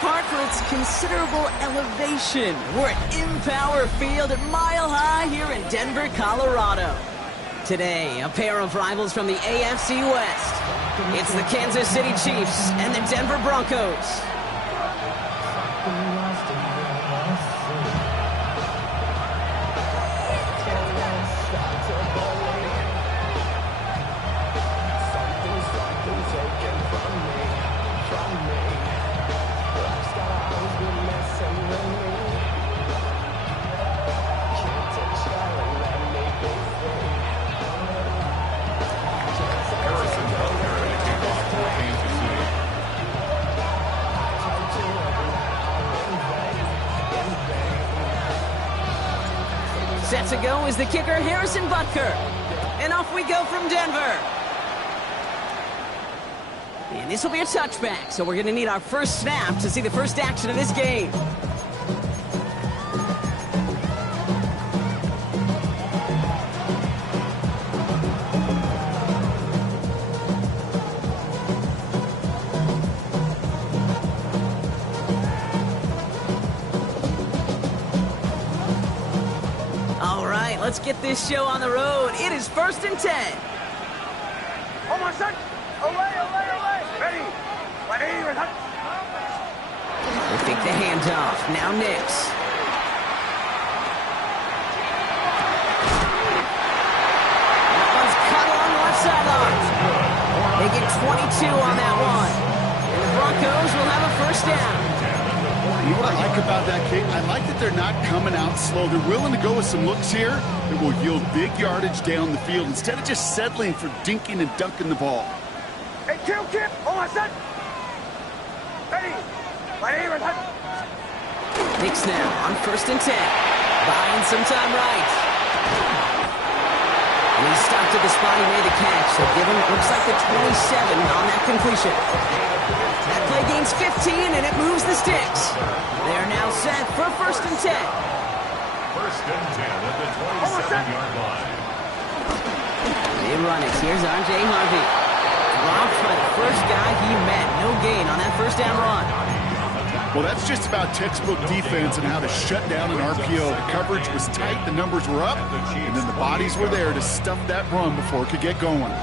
apart for its considerable elevation. We're at Empower Field at Mile High here in Denver, Colorado. Today, a pair of rivals from the AFC West. It's the Kansas City Chiefs and the Denver Broncos. Set to go is the kicker, Harrison Butker. And off we go from Denver. And this will be a touchback, so we're going to need our first snap to see the first action of this game. Let's get this show on the road. It is 1st and 10. Hold on, son. Away. Ready. They fake the handoff. Now Nix. That one's cut along the left sideline. They get 22 on that one. And the Broncos will have a first down. You know what I like about that, Kate? I like that they're not coming out slow. They're willing to go with some looks here that will yield big yardage down the field instead of just settling for dinking and dunking the ball. Hey, kill, Kip. Hold on, son. Ready. Nix now on 1st and 10. Buying some time right. And he stopped at the spot he made the catch. So give him, looks like the 27 on that completion. That play gains 15, and it moves the sticks. They are now set for 1st and 10. 1st and 10 at the 27-yard line. They run it. Here's R.J. Harvey. Dropped by the first guy he met. No gain on that first down run. Well, that's just about textbook defense and how to shut down an RPO. The coverage was tight, the numbers were up, and then the bodies were there to stuff that run before it could get going.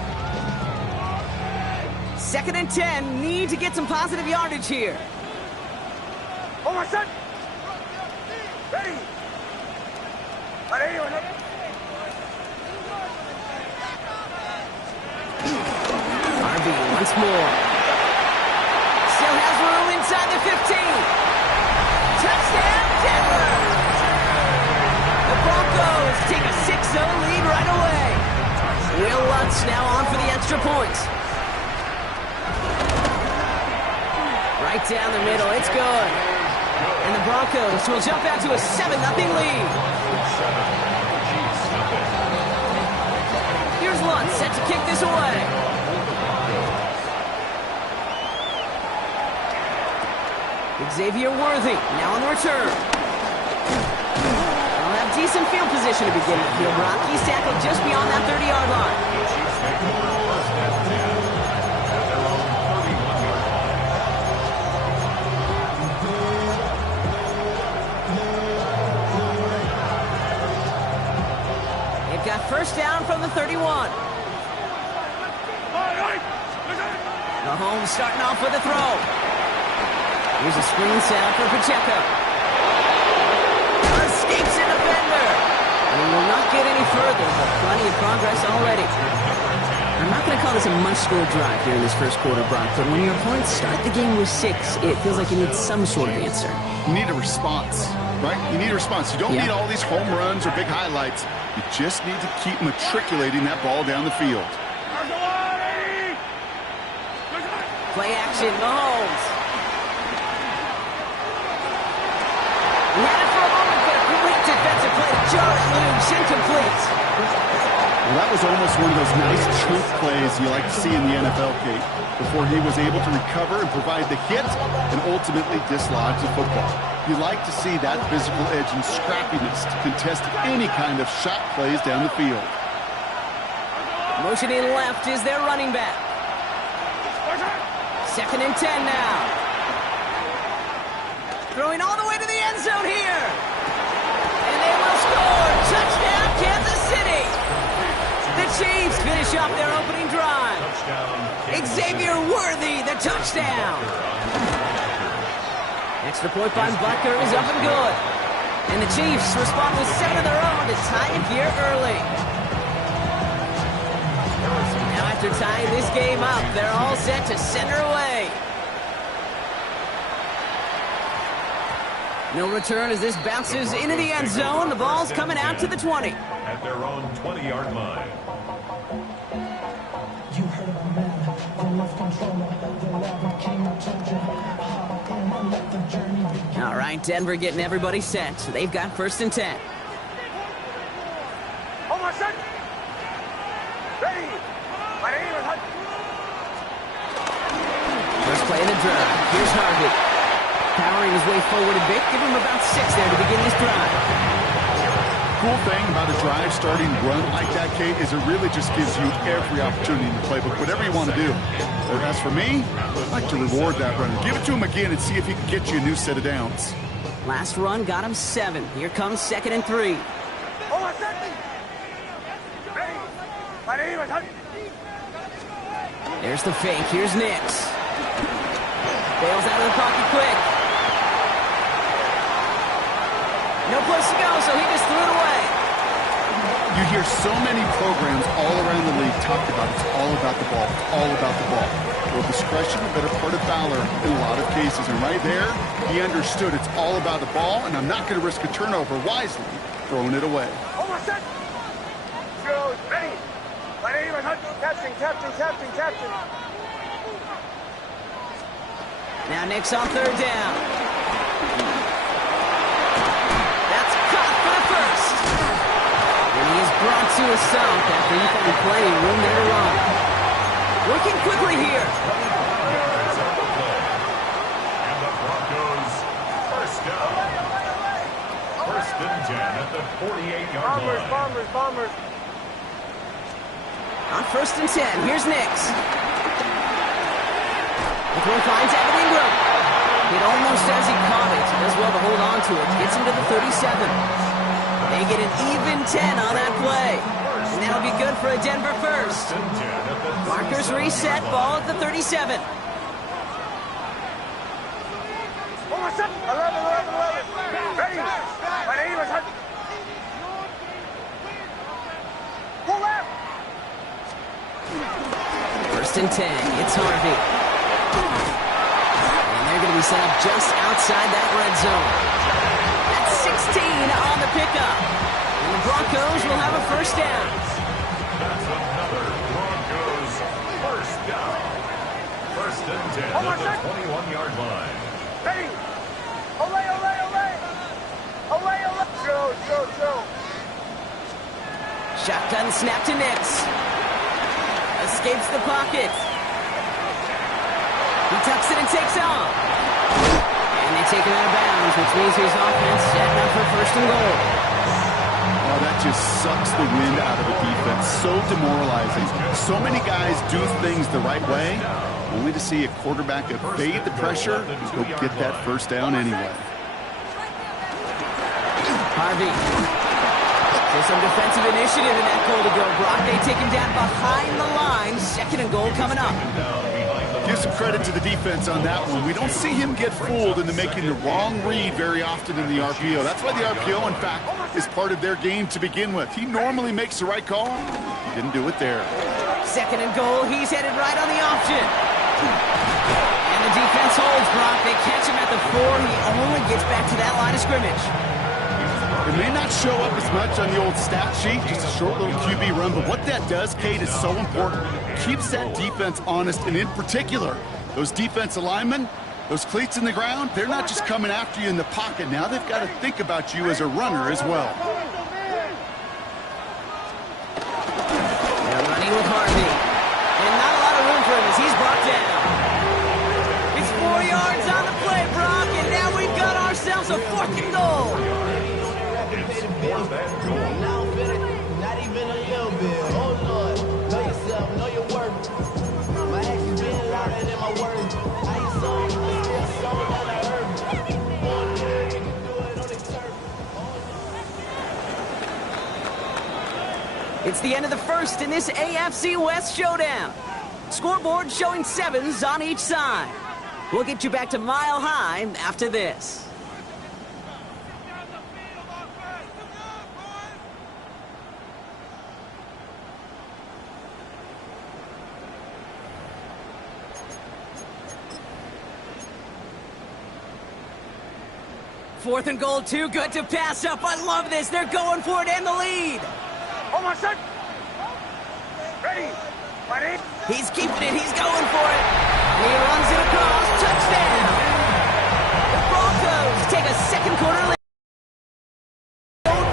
2nd and 10. Need to get some positive yardage here. Hold on, son. Ready. Harvey once more. Still has room inside the 15. Touchdown, Denver! The Broncos take a 6-0 lead right away. Will Lutz now on for the extra point. Right down the middle, it's good. And the Broncos will jump out to a 7-0 lead. Here's Lutz set to kick this away. Xavier Worthy now on the return. They'll have decent field position to begin the field. Rocky's tackled just beyond that 30-yard line. They've got first down from the 31. Mahomes starting off with a throw. Here's a screen set up for Pacheco. Escapes a defender. And he will not get any further, but plenty of progress already. I'm not going to call this a must-score drive here in this first quarter, Brock, but when your opponents start the game with 6, it feels like you need some sort of answer. You need a response, right? You need a response. You don't need all these home runs or big highlights. You just need to keep matriculating that ball down the field. Play action, Mahomes. He had it for a moment, but a great defensive play to jar it loose, incomplete. Well, that was almost one of those nice chunk plays you like to see in the NFL, Kate, before he was able to recover and provide the hit and ultimately dislodge the football. You like to see that physical edge and scrappiness to contest any kind of shot plays down the field. Motioning left is their running back. 2nd and 10 now. throwing all the way to the end zone here. And they will score. Touchdown, Kansas City. The Chiefs finish off their opening drive. Xavier Worthy, the touchdown. Extra point by Butker is up and good. And the Chiefs respond with 7 of their own to tie it here early. Now after tying this game up, they're all set to send her away. No return as this bounces into the end zone. The ball's coming out to the 20. At their own 20-yard line. You heard of a man, the left controller, the lever came and told you how and let the journey begin. All right, Denver getting everybody set. They've got 1st and 10. Almost set. Ready. My name is Hunt. First play of the drive. Here's Harvey. Powering his way forward a bit. Give him about 6 there to begin this drive. Cool thing about a drive starting run like that, Kate, is it really just gives you every opportunity in the playbook, whatever you want to do. Or as for me, I'd like to reward that runner. Give it to him again and see if he can get you a new set of downs. Last run got him 7. Here comes 2nd and 3. Almost set. Ready. My name is Hunt. There's the fake. Here's Nix. Bails out of the pocket quick. No place to go, so he just threw it away. You hear so many programs all around the league talk about it's all about the ball. It's all about the ball. Well, discretion, a better part of valor in a lot of cases. And right there, he understood it's all about the ball, and I'm not going to risk a turnover wisely, throwing it away. Almost set. Goes. Ready. My name is Hunt. Captain, captain, captain, captain. Now Nix on 3rd down. That's caught for the first. And he is brought to a stop after he found plenty of room there to run. Working quickly here. And the Broncos, 1st down. 1st and 10 at the 48-yard Bombers, line. bombers, bombers. On 1st and 10, here's Nix. The throw finds Evan Ingram. It almost as he caught it. Does well to hold on to it. Gets him to the 37. They get an even 10 on that play. And that'll be good for a Denver first. Markers reset, ball at the 37. Almost set. 11, 11, 11. Ready. My name is Hunt. Pull left. 1st and 10, it's Harvey. And they're going to be set up just outside that red zone. That's 16 on the pickup. And the Broncos will have a 1st down. That's another Broncos 1st down. 1st and 10 at the 21-yard line. Ready. Olay, olay, olay. Olay, olay. Go, go, go. Shotgun snap to Nix. Escapes the pocket. He tucks it and takes off. And they take him out of bounds, which means his offense setting up for 1st and goal. Oh, that just sucks the wind out of a defense. So demoralizing. So many guys do things the right way, only to see a quarterback evade the pressure and go get that 1st down anyway. Harvey. There's some defensive initiative in that goal to go. Brock, they take him down behind the line. 2nd and goal coming up. Give some credit to the defense on that one. We don't see him get fooled into making the wrong read very often in the RPO. That's why the RPO, in fact, is part of their game to begin with. He normally makes the right call. He didn't do it there. 2nd and goal. He's headed right on the option. And the defense holds Brock. They catch him at the 4. He only gets back to that line of scrimmage. It may not show up as much on the old stat sheet, just a short little QB run, but what that does, Kate, is so important. Keeps that defense honest, and in particular, those defensive linemen, those cleats in the ground, they're not just coming after you in the pocket. Now they've got to think about you as a runner as well. They're running with Harvey. And not a lot of room for him as he's brought down. It's 4 yards on the play, Brock, and now we've got ourselves a 4th and goal. Not even a little bit. Oh Lord, know yourself, know your worth. My actions being louder than my words. I ain't sold, but still sold on the earth. It's the end of the first in this AFC West showdown. Scoreboard showing 7s on each side. We'll get you back to Mile High after this. Fourth and goal, too good to pass up. I love this. They're going for it and the lead. Hold on, son. Ready. Ready. He's keeping it. He's going for it. He runs it across. Touchdown. The Broncos take a second quarter lead.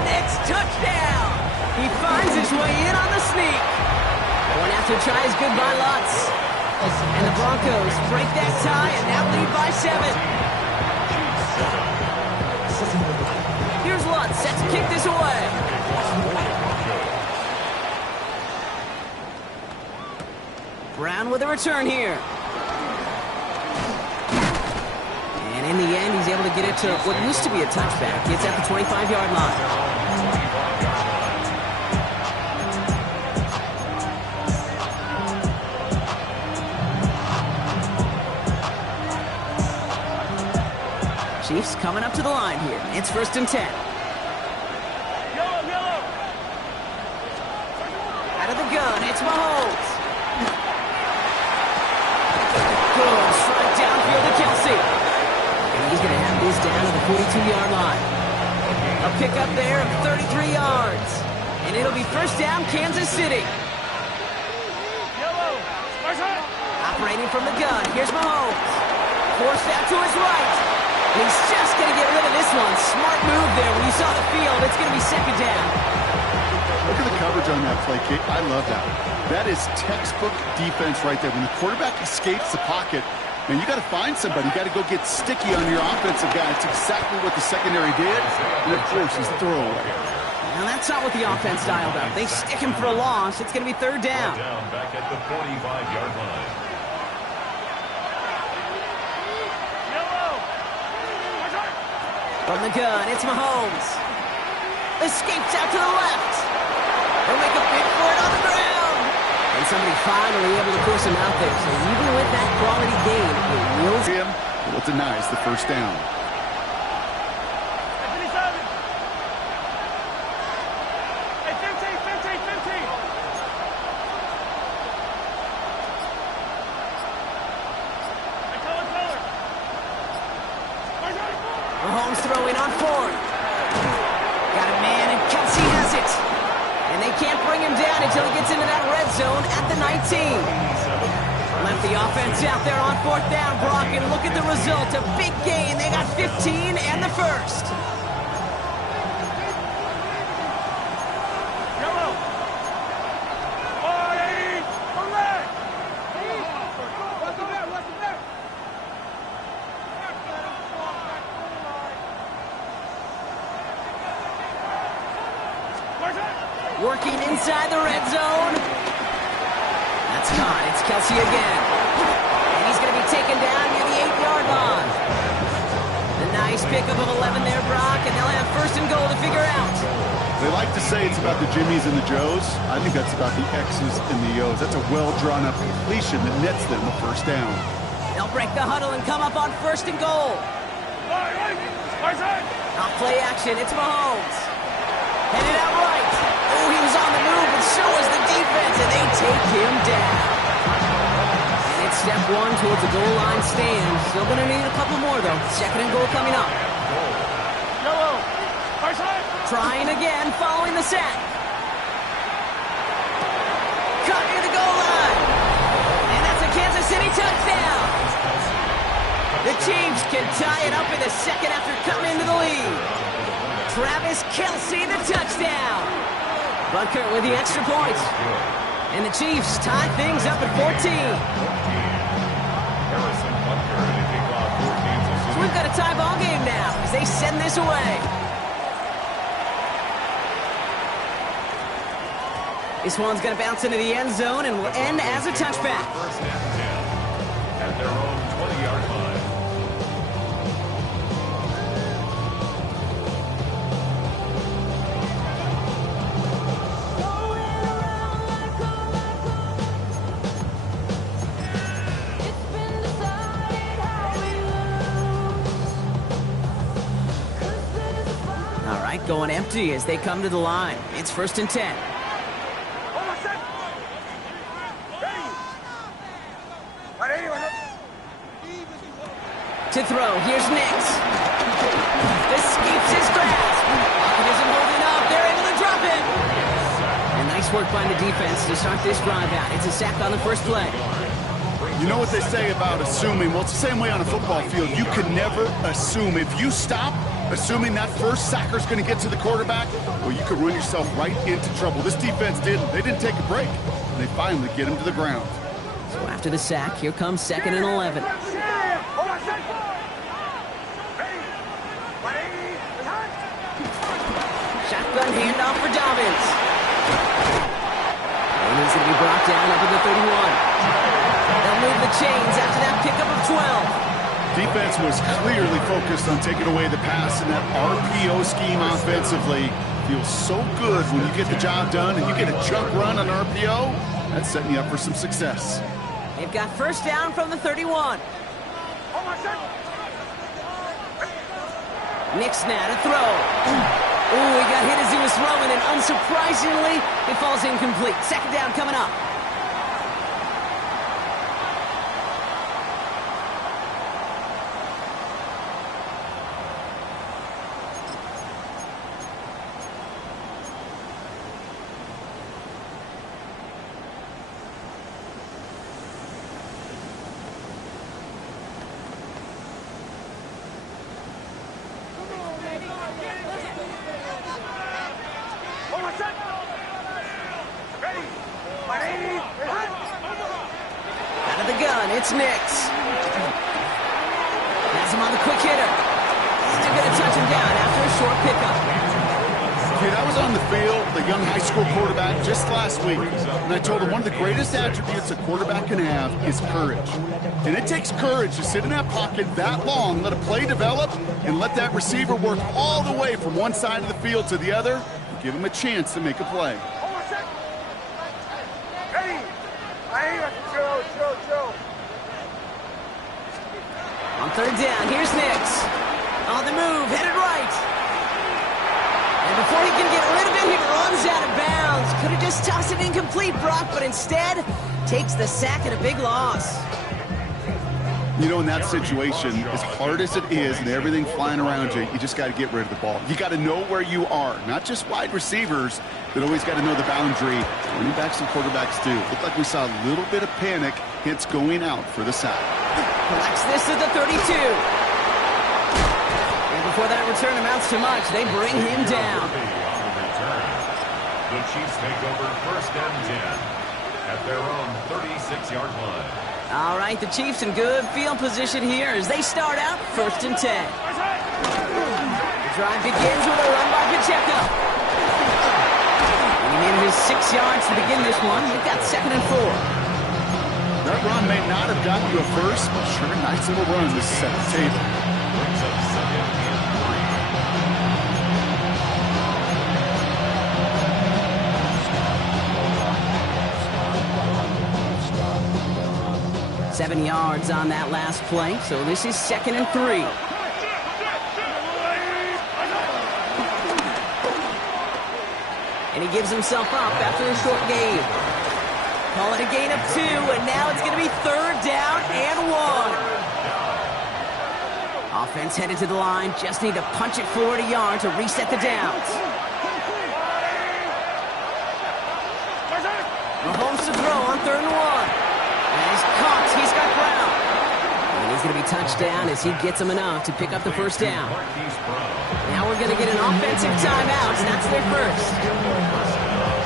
Next touchdown. He finds his way in on the sneak. Won't have to try his goodbye lots. And the Broncos break that tie and now lead by 7. Here's Lutz set to kick this away. Brown with a return here. And in the end, he's able to get it to what used to be a touchback. It's at the 25-yard line. Chiefs coming up to the line here. It's 1st and 10. Yellow. Out of the gun, it's Mahomes. Good strike downfield to Kelsey. And he's going to have this down to the 42-yard line. A pickup there of 33 yards. And it'll be 1st down, Kansas City. Operating from the gun, here's Mahomes. Forced out to his right. And he's just going to get rid of this one. Smart move there. When you saw the field, it's going to be 2nd down. Look at the coverage on that play, Kate. I love that. That is textbook defense right there. When the quarterback escapes the pocket, man, you got to find somebody. You got to go get sticky on your offensive guy. It's exactly what the secondary did. And, of course, it's the throwaway. Now, that's not what the offense dialed up. They stick him for a loss. It's going to be 3rd down. Back at the 45-yard line. From the gun, it's Mahomes. Escapes out to the left. They'll make a big for it on the ground. And somebody finally able to push him out there. So even with that quality game, it will Him will denies the 1st down. Mahomes throwing on 4th. Got a man, and Kelsey has it. And they can't bring him down until he gets into that red zone at the 19. Left the offense out there on 4th down, Brock, and look at the result. A big gain. They got 15 and the 1st. Working inside the red zone. That's caught. It's Kelsey again. And he's going to be taken down near the 8-yard line. A nice pickup of 11 there, Brock, and they'll have 1st and goal to figure out. They like to say it's about the Jimmies and the Joes. I think that's about the X's and the O's. That's a well-drawn-up completion that nets them the 1st down. They'll break the huddle and come up on 1st and goal. Off play action. It's Mahomes. Headed out right. Oh, he was on the move, but so was the defense, and they take him down. And it's step 1 towards the goal line stand. Still going to need a couple more, though. 2nd and goal coming up. Trying again, following the sack. Cut near the goal line. And that's a Kansas City touchdown. The Chiefs can tie it up in the 2nd after coming into the lead. Travis Kelsey, the touchdown. Butker with the extra point. And the Chiefs tie things up at 14. So we've got a tie ball game now as they send this away. This one's going to bounce into the end zone and will end as a touchback. 1st and 10 at their own 20-yard line. right, going empty as they come to the line. It's 1st and 10. To throw, here's Nix. Escapes his grasp. Pocket isn't holding up. They're able to drop it. And nice work by the defense to start this drive out. It's a sack on the first play. You know what they say about assuming? Well, it's the same way on a football field. You can never assume. If you stop assuming that first sacker's going to get to the quarterback, well, you could run yourself right into trouble. This defense didn't. They didn't take a break. And they finally get him to the ground. So after the sack, here comes 2nd and 11. Shotgun handoff for Dobbins. And he's going to be brought down up at the 31. They'll move the chains after that pickup of 12. Defense was clearly focused on taking away the pass, and that RPO scheme offensively feels so good when you get the job done and you get a chunk run on RPO. That's setting you up for some success. They've got 1st down from the 31. Nix now to throw. Ooh, he got hit as he was throwing, and unsurprisingly, it falls incomplete. 2nd down coming up. Out of the gun, it's Nix. Has him on the quick hitter. Still going to touch him down after a short pickup. Okay, that was on the field, the young high school quarterback, just last week. And I told him one of the greatest attributes a quarterback can have is courage. And it takes courage to sit in that pocket that long, let a play develop, and let that receiver work all the way from one side of the field to the other, and give him a chance to make a play. On 3rd down, here's Nix. On the move, headed right. And before he can get rid of it, he runs out of bounds. Could have just tossed it incomplete, Brock, but instead takes the sack and a big loss. You know, in that situation, as hard as it is and everything flying around you, you just got to get rid of the ball. You got to know where you are. Not just wide receivers that always got to know the boundary. Running backs and quarterbacks do. Looked like we saw a little bit of panic, hence going out for the sack. Collects this at the 32. And before that return amounts to much, they bring him down. The Chiefs take over 1st and 10 at their own 36-yard line. All right, the Chiefs in good field position here as they start out 1st and 10. The drive begins with a run by Pacheco. And he needed his 6 yards to begin this one. We've got 2nd and 4. That run may not have gotten you a first, but sure, nice little run to set the table. Brings up 2nd and 7 yards on that last play, so this is 2nd and 3. And he gives himself up after a short gain. Call it a gain of 2, and now it's going to be 3rd down and 1. Offense headed to the line, just need to punch it forward a yard to reset the downs. Mahomes to throw on 3rd and 1. And he's caught. He's got ground. And he's going to be touched down as he gets him enough to pick up the 1st down. Now we're going to get an offensive timeout, and that's their first.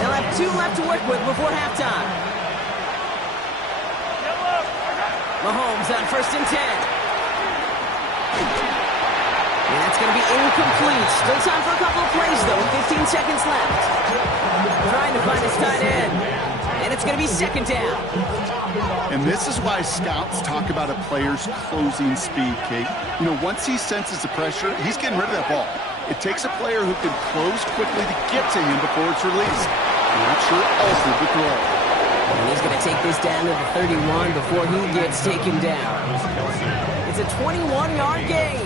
They'll have 2 left to work with before halftime. Mahomes on 1st and 10. And that's going to be incomplete. Still time for a couple of plays, though. 15 seconds left. Trying to find his tight end. And it's going to be 2nd down. And this is why scouts talk about a player's closing speed, Kate. You know, once he senses the pressure, he's getting rid of that ball. It takes a player who can close quickly to get to him before it's released. And that sure altered the throw. And he's going to take this down to the 31 before he gets taken down. It's a 21-yard gain.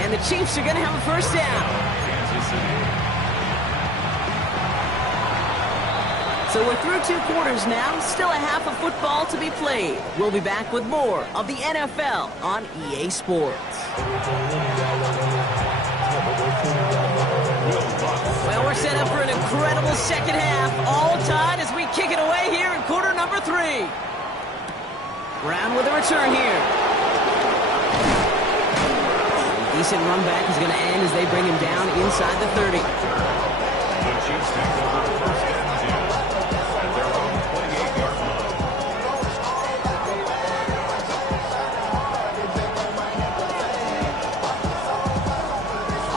And the Chiefs are going to have a 1st down. City. So we're through 2 quarters now, still a half of football to be played. We'll be back with more of the NFL on EA Sports. Well, we're set up for an incredible second half, all tied as we kick it away here in quarter number 3. Brown with a return here. Decent run back is going to end as they bring him down inside the 30. The Chiefs take over first and 10 at their own 28-yard line.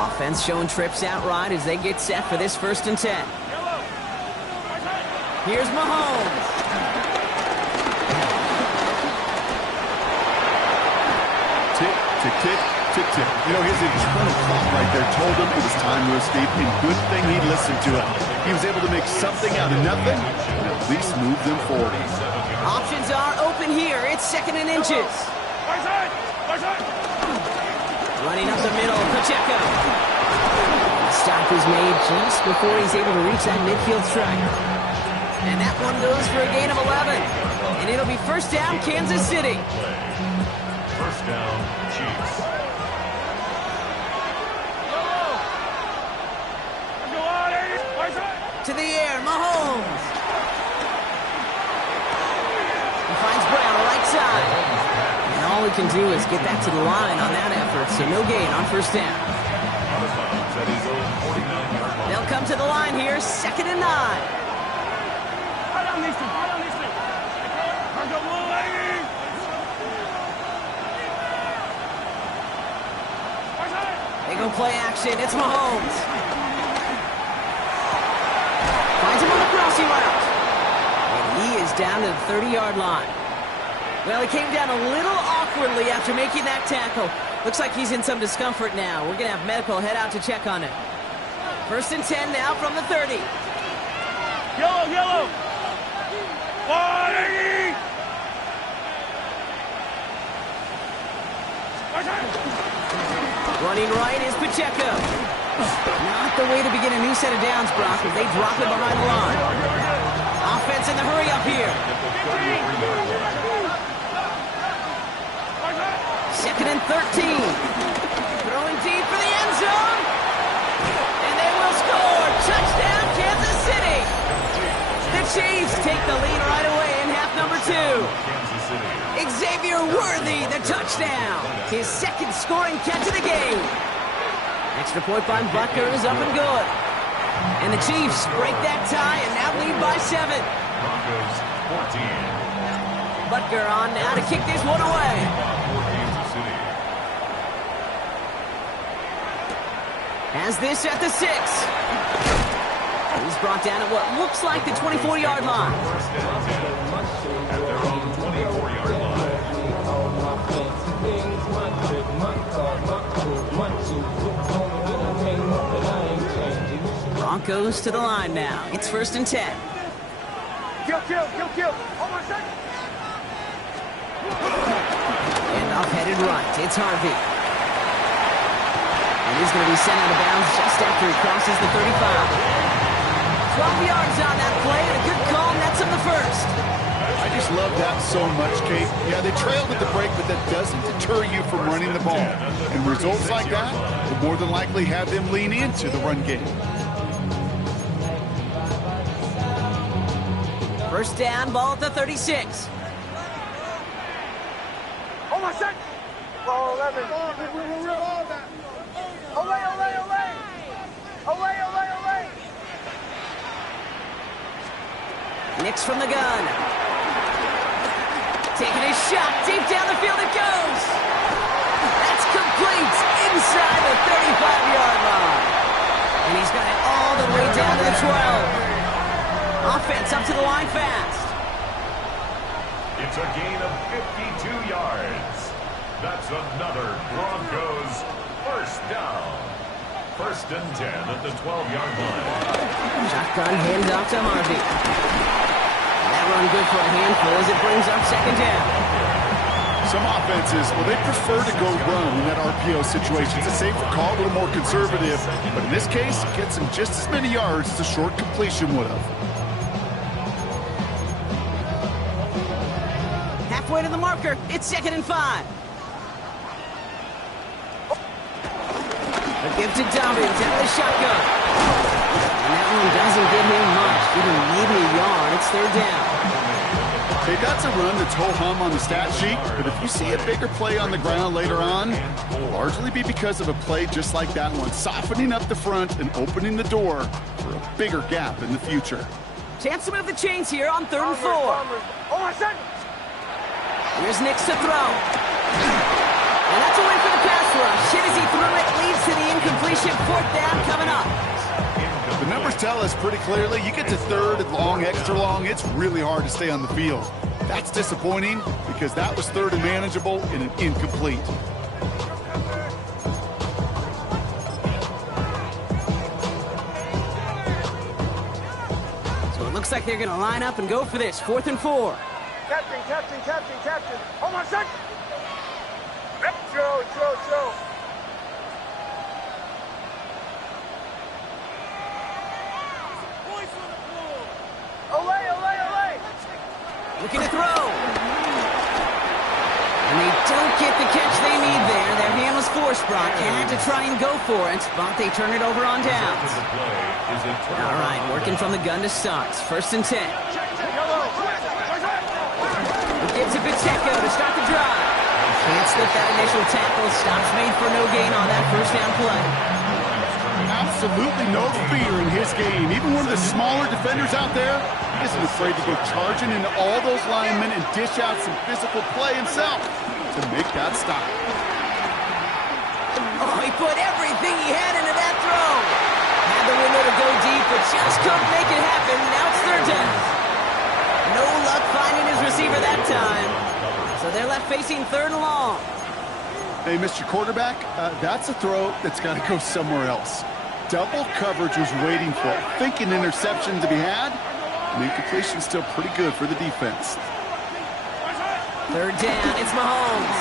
Offense showing trips out right as they get set for this 1st and 10. Here's Mahomes. Tick, tick, tick, tick, tick. You know, his internal clock right there told him it was time to escape, and good thing he listened to it. He was able to make something out of nothing and at least move them forward. Options are open here. It's 2nd and inches. Running up the middle, Pacheco. Stop is made just before he's able to reach that midfield strike. And that one goes for a gain of 11. And it'll be 1st down, Kansas City. 1st down, Chiefs. To the air, Mahomes. He finds Brown right side. And all he can do is get that to the line on that effort, so no gain on 1st down. They'll come to the line here, 2nd and 9. They go play action. It's Mahomes. Finds him on the crossing route. And he is down to the 30-yard line. Well, he came down a little awkwardly after making that tackle. Looks like he's in some discomfort now. We're going to have medical head out to check on him. 1st and 10 now from the 30. Yellow. Running right is Pacheco. Not the way to begin a new set of downs, Brock, if they drop it behind the line. Offense in the hurry up here. 2nd and 13. Throwing deep for the end zone. And they will score. Touchdown, Kansas City. The Chiefs take the lead right away in half number 2. Xavier Worthy, the touchdown. His 2nd scoring catch of the game. Extra point by Butker is up and good. And the Chiefs break that tie and now lead by 7. Broncos 14. Butker on now to kick this one away. Has this at the 6. He's brought down at what looks like the 24-yard line. At their own 24-yard line. Broncos to the line now. It's 1st and 10. Kill. Hold on a second. And off headed right. It's Harvey. And he's going to be sent out of bounds just after he crosses the 35. 12 yards on that play, and a good call nets him the 1st. I just love that so much, Kate. Yeah, they trailed at the break, but that doesn't deter you from running the ball. And results like that will more than likely have them lean into the run game. 1st down, ball at the 36. Hold on a second. Ball 11. Olay. Nicks from the gun. Taking his shot. Deep down the field it goes. That's complete inside the 35-yard line. And he's got it all the way down to the 12. Offense up to the line fast. It's a gain of 52 yards. That's another Broncos 1st down. 1st and 10 at the 12-yard line. Shotgun handoff to Harvey. That run good for a handful as it brings up 2nd down. Some offenses, well, they prefer to go run in that RPO situation. It's a safer call, a little more conservative. But in this case, it gets him just as many yards as a short completion would have. Halfway to the marker. It's 2nd and 5. A give to Dobbins out of the shotgun. And that one doesn't give him much. Give him maybe a yard. It's 3rd down. Hey, that's a run that's ho-hum on the stat sheet, but if you see a bigger play on the ground later on, it'll largely be because of a play just like that one, softening up the front and opening the door for a bigger gap in the future. Chance to move the chains here on 3rd and 4. Hold on a second. Here's Nix to throw. And that's a win for the pass rush. Hit as he threw it, leads to the incompletion. 4th down coming up. The numbers tell us pretty clearly, you get to 3rd and long, extra long, it's really hard to stay on the field. That's disappointing because that was 3rd and manageable and an incomplete. So it looks like they're going to line up and go for this. 4th and 4. Captain. Hold on a second. Throw. Olay. Looking to throw. And they don't get the catch they need there. Their hand was forced, Brock. Had to try and go for it, but they turn it over on downs. All right, working from the gun to start. 1st and 10. It gives it Pacheco to start the drive. Can't slip that initial tackle. Stops made for no gain on that 1st down play. Absolutely no fear in his game. Even one of the smaller defenders out there isn't afraid to go charging into all those linemen and dish out some physical play himself to make that stop. Oh, he put everything he had into that throw. Had the window to go deep, but just couldn't make it happen. Now it's 3rd down. No luck finding his receiver that time. So they're left facing 3rd and long. Hey, Mr. Quarterback, that's a throw that's got to go somewhere else. Double coverage was waiting for it. Thinking interception to be had. And incompletion's still pretty good for the defense. 3rd down, it's Mahomes.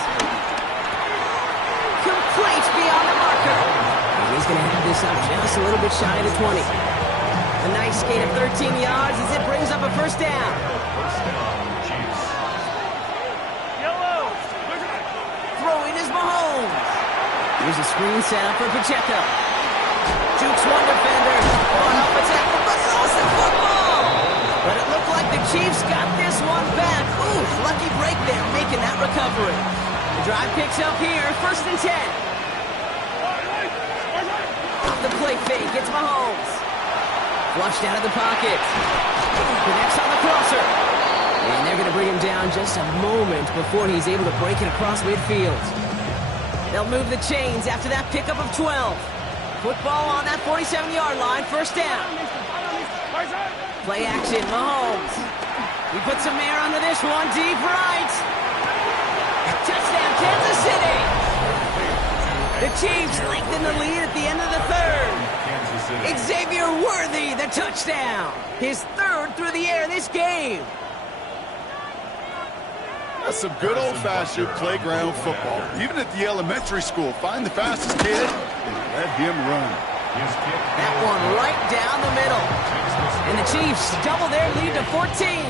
Complete beyond the marker. And he's going to have this up just a little bit shy of the 20. A nice gain of 13 yards as it brings up a 1st down. Throwing is Mahomes. Here's a screen set up for Pacheco. Jukes one defender. On up a tackle, but Wilson football. But it looked like the Chiefs got this one back. Ooh, lucky break there, making that recovery. The drive picks up here, 1st and 10. Off the play fake, it's Mahomes. Flushed out of the pocket. Connects on the crosser. And they're going to bring him down just a moment before he's able to break it across midfield. They'll move the chains after that pickup of 12. Football on that 47-yard line, 1st down. Play action, Mahomes. He puts some air under this one, deep right. Touchdown, Kansas City. The Chiefs lengthen the lead at the end of the 3rd. Xavier Worthy, the touchdown. His 3rd through the air this game. That's some good old-fashioned playground football. Even at the elementary school, find the fastest kid and let him run. That one right down the middle. And the Chiefs double their lead to 14.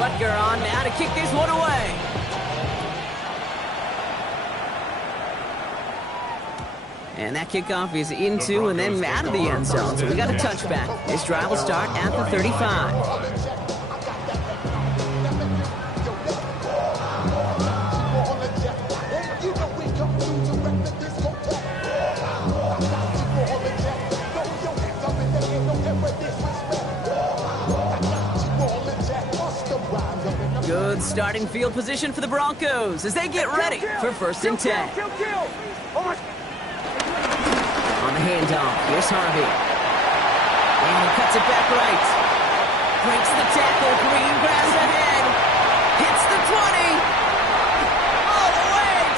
Butker on now to kick this one away. And that kickoff is into and then out of the end zone. So we got a touchback. This drive will start at the 35. Good starting field position for the Broncos as they get ready for 1st and 10. On the handoff, here's Harvey. And he cuts it back right. Breaks the tackle, Green grabs ahead. Hits the 20. All the way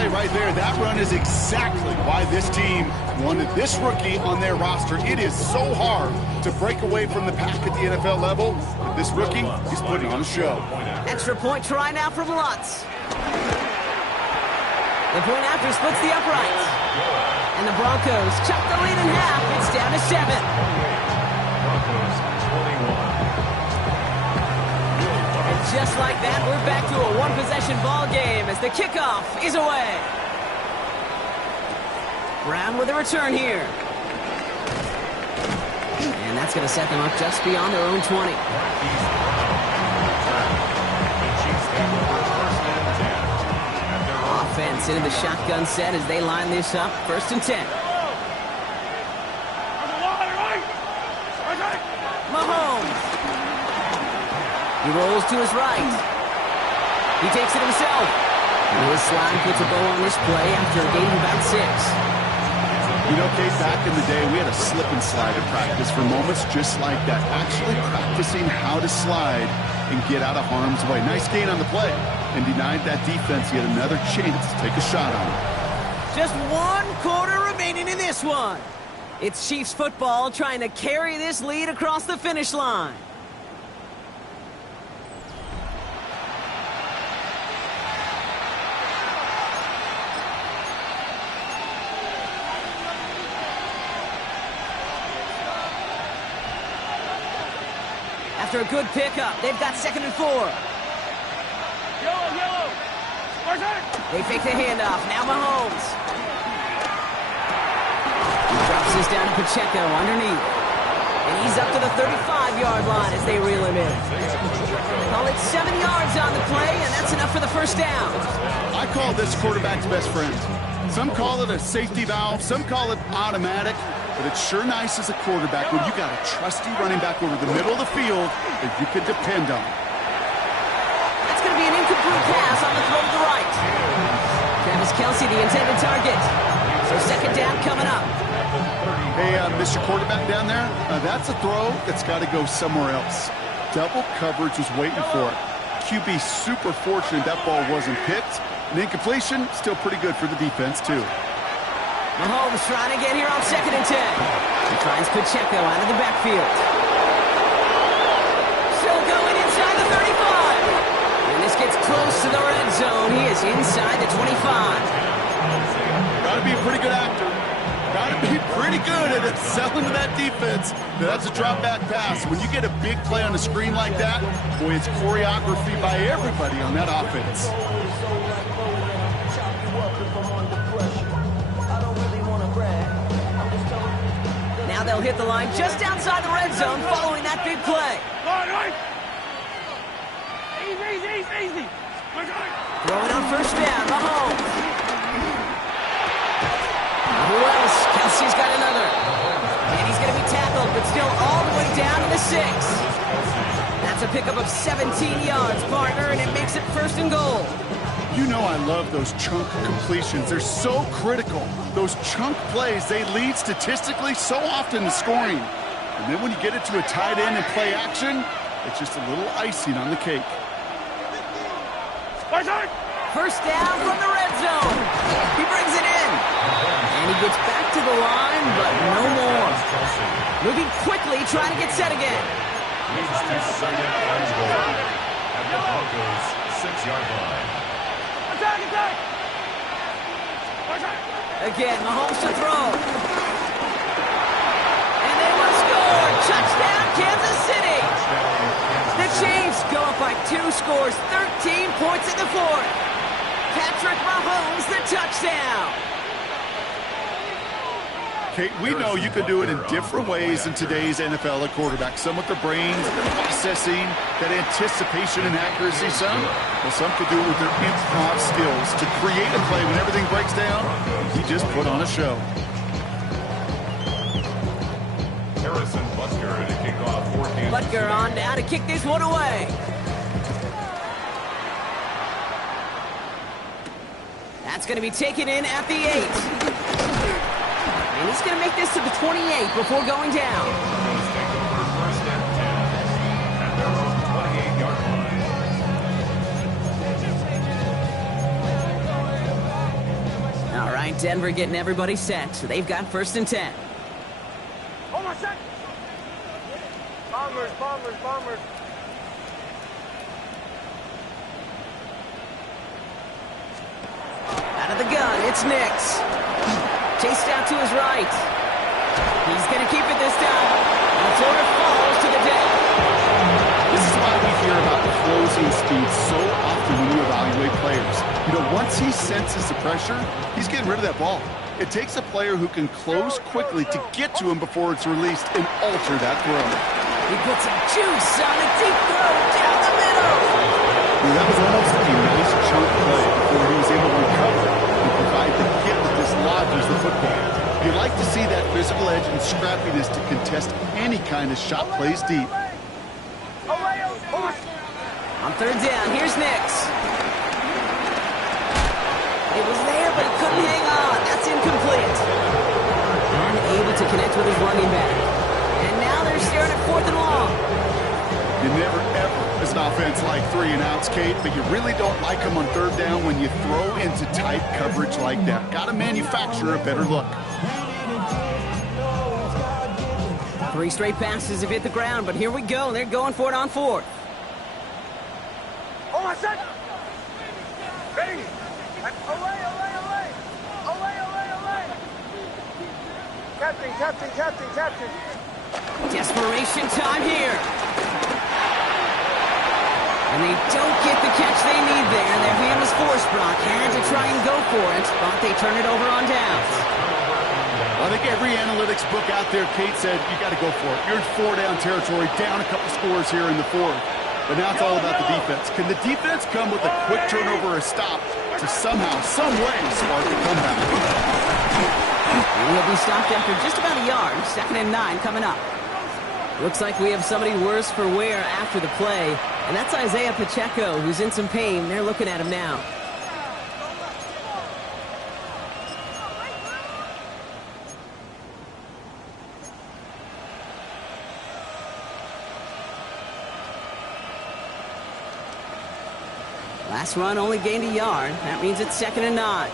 play right there. That run is exactly why this team wanted this rookie on their roster. It is so hard to break away from the pack at the NFL level, but this rookie is putting on a show. Extra point try now from Lutz. The point after splits the uprights. And the Broncos chop the lead in half. It's down to 7. Broncos 21. And just like that, we're back to a one-possession ball game as the kickoff is away. Brown with a return here. And that's going to set them up just beyond their own 20. Offense into the shotgun set as they line this up. 1st and 10. Mahomes. He rolls to his right. He takes it himself. And his slide puts a bow on this play after a gain of about 6. You know, Kate, back in the day, we had a slip and slide at practice for moments just like that. Actually practicing how to slide and get out of harm's way. Nice gain on the play and denied that defense yet another chance to take a shot on it. Just 1 quarter remaining in this one. It's Chiefs football trying to carry this lead across the finish line. After a good pickup, they've got 2nd and 4. They fake the handoff. Now Mahomes. He drops this down to Pacheco underneath. And he's up to the 35-yard line as they reel him in. Call it 7 yards on the play, and that's enough for the 1st down. I call this quarterback's best friend. Some call it a safety valve, some call it automatic, but it's sure nice as a quarterback when you got a trusty running back over the middle of the field that you can depend on. That's going to be an incomplete pass on the throw to the right. Travis Kelce, the intended target. So 2nd down coming up. Hey, Mr. Quarterback down there, that's a throw that's got to go somewhere else. Double coverage was waiting for it. QB super fortunate that ball wasn't picked. An incompletion, still pretty good for the defense, too. Mahomes trying to get here on 2nd and 10. He finds Pacheco out of the backfield. Still going inside the 35. When this gets close to the red zone, he is inside the 25. Got to be a pretty good actor. Got to be pretty good at selling to that defense. That's a drop back pass. When you get a big play on the screen like that, boy, it's choreography by everybody on that offense. Now they'll hit the line just outside the red zone following that big play. Easy. Throwing on 1st down, Mahomes. Who else? Kelsey's got another. And he's going to be tackled, but still all the way down to the 6. That's a pickup of 17 yards, partner, and it makes it 1st and goal. You know I love those chunk completions. They're so critical. Those chunk plays, they lead statistically so often to scoring. And then when you get it to a tight end and play action, it's just a little icing on the cake. 1st down from the red zone. He brings it in. And he gets back to the line, but no more. Moving quickly, trying to get set again. Leads to 2nd and goal at the Broncos 6-yard line. Again, Mahomes to throw. And they will score. Touchdown, Kansas City. The Chiefs go up by 2 scores, 13 points in the 4th. Patrick Mahomes, the touchdown. Kate, we know you can do it in different ways in today's NFL at quarterback. Some with the brains, the processing, that anticipation and accuracy. Some could do it with their improv skills to create a play when everything breaks down. He just put on a show. Harrison Butker to kick off for Kansas Butker City. on down to kick this one away. That's going to be taken in at the 8. And he's going to make this to the 28 before going down. Broncos take over 1st and 10 at their own 28-yard line. Denver getting everybody set, so they've got 1st and 10. Hold on a sec. Bombers. Out of the gun, it's Nix. Chased out to his right. He's going to keep it this time. And the floater falls to the deck. This is why we hear about closing speed so often when you evaluate players. You know, once he senses the pressure, he's getting rid of that ball. It takes a player who can close quickly to get to him before it's released and alter that throw. He puts some juice on a deep throw down the middle. That was almost a nice chunk play before he was able to recover and provide the hit that dislodges the football. You like to see that physical edge and scrappiness to contest any kind of shot plays deep. On 3rd down, here's Nix. It was there, but he couldn't hang on. That's incomplete. Unable to connect with his running back. And now they're staring at 4th and long. You never, ever, as an offense, like 3-and-outs, Kate, but you really don't like them on 3rd down when you throw into tight coverage like that. Got to manufacture a better look. 3 straight passes have hit the ground, but here we go. They're going for it on 4th. Hold on a sec. Ready. Away. Captain. Desperation time here. And they don't get the catch they need there. Their hand was forced. Brock had to try and go for it, but they turn it over on downs. I think every analytics book out there, Kate, said you got to go for it. You're in 4-down territory, down a couple scores here in the 4th. But now it's all about the defense. Can the defense come with a quick turnover or a stop to somehow, some way, spark a comeback? And he'll be stopped after just about a yard. 2nd and 9 coming up. Looks like we have somebody worse for wear after the play, and that's Isaiah Pacheco, who's in some pain. They're looking at him now. Last run only gained a yard. That means it's 2nd and 9.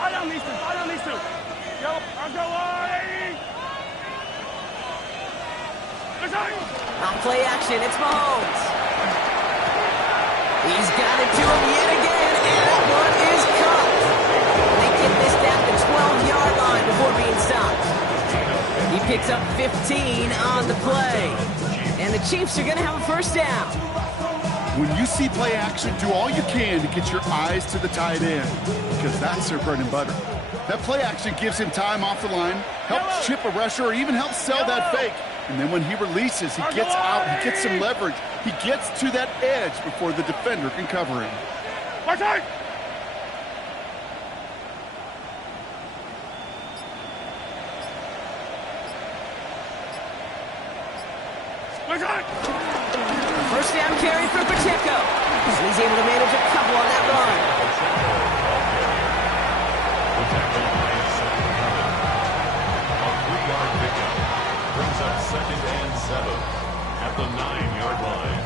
I don't need to. I'll go wide. On play action, it's Mahomes. He's got it to him yet again, and that one is caught. They get this down to the 12-yard line before being stopped. He picks up 15 on the play. And the Chiefs are going to have a 1st down. When you see play action, do all you can to get your eyes to the tight end, because that's their bread and butter. That play action gives him time off the line, helps chip a rusher, or even helps sell that fake. And then when he releases, he gets out, he gets some leverage. He gets to that edge before the defender can cover him. Watch out! Watch out! 1st down carry for Pacheco. He's able to manage a couple on that run. A 3-yard pickup brings up 2nd and 7 at the 9-yard line.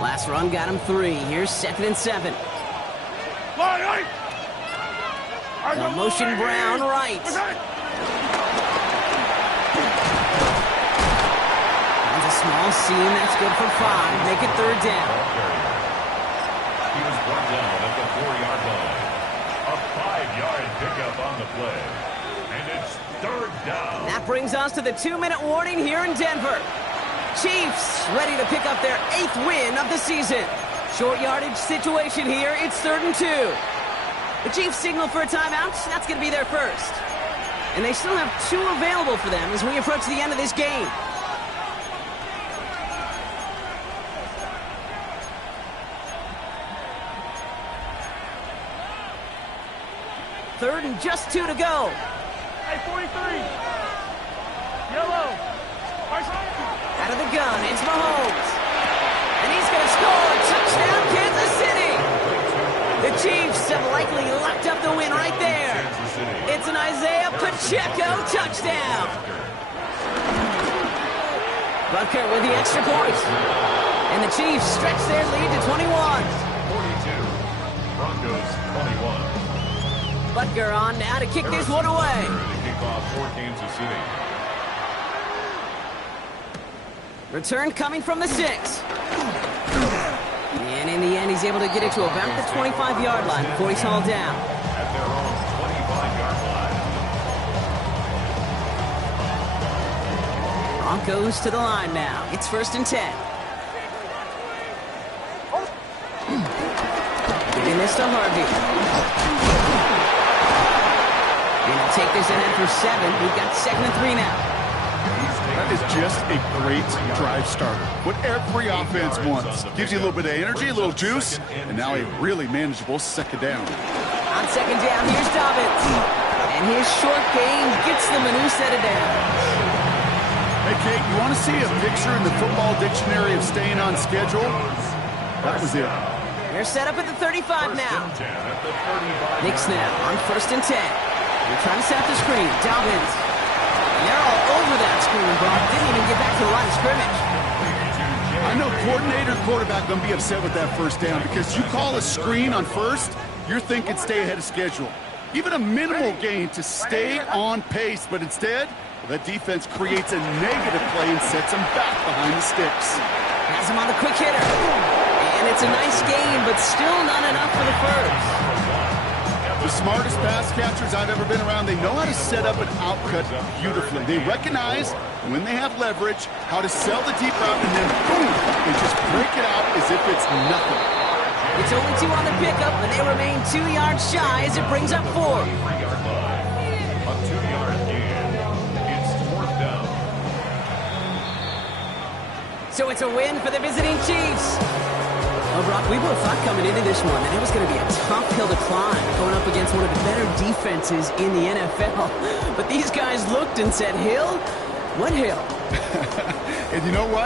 Last run got him 3. Here's 2nd and 7. The motion Brown right. Finds a small seam. That's good for 5. Make it 3rd down. He was brought down at the 4-yard line. A 5-yard pickup on the play. And it's 3rd down. That brings us to the 2-minute warning here in Denver. Chiefs ready to pick up their 8th win of the season. Short yardage situation here. It's 3rd and 2. The Chiefs signal for a timeout. That's going to be their first. And they still have 2 available for them as we approach the end of this game. Third and just 2 to go. Hey, 43. Yellow. Out of the gun, it's Mahomes. And he's going to score. Touchdown, Kansas City. The Chiefs have likely locked up the win right there. It's an Isaiah Pacheco touchdown. Butker with the extra point. And the Chiefs stretch their lead to 21. 42. Broncos 21. Butker on now to kick this one away. To kick off for Kansas City. Return coming from the 6. And in the end, he's able to get it to about the 25-yard line before he's hauled down. At their own 25-yard line. Broncos to the line now. It's 1st and 10. Giving this to Harvey. Gonna take this ahead for 7. We've got 2nd and 3 now. That is just a great drive starter. What every offense wants. Gives you a little bit of energy, a little juice, and now a really manageable 2nd down. On 2nd down, here's Dobbins. And his short game gets them a new set of downs. Hey, Kate, you want to see a picture in the football dictionary of staying on schedule? That was it. They're set up at the 35 now. Knicks now on 1st and 10. They're trying to set up the screen. Dobbins. And they're all over that screen, Brock. Didn't even get back to the line of scrimmage. I know coordinator and quarterback going to be upset with that 1st down because you call a screen on 1st, you're thinking stay ahead of schedule. Even a minimal gain to stay on pace, but instead, that defense creates a negative play and sets them back behind the sticks. Has him on the quick hitter. And it's a nice game, but still not enough for the 1st. The smartest pass catchers I've ever been around, they know how to set up an outcut beautifully. They recognize when they have leverage, how to sell the deep route, and then boom, they just break it out as if it's nothing. It's only 2 on the pickup, and they remain 2 yards shy as it brings up 4. A 2-yard gain. It's 4th down. So it's a win for the visiting Chiefs. Well, Brock, we both thought coming into this one that it was going to be a tough hill to climb, going up against one of the better defenses in the NFL. But these guys looked and said, Hill? What hill? And you know what?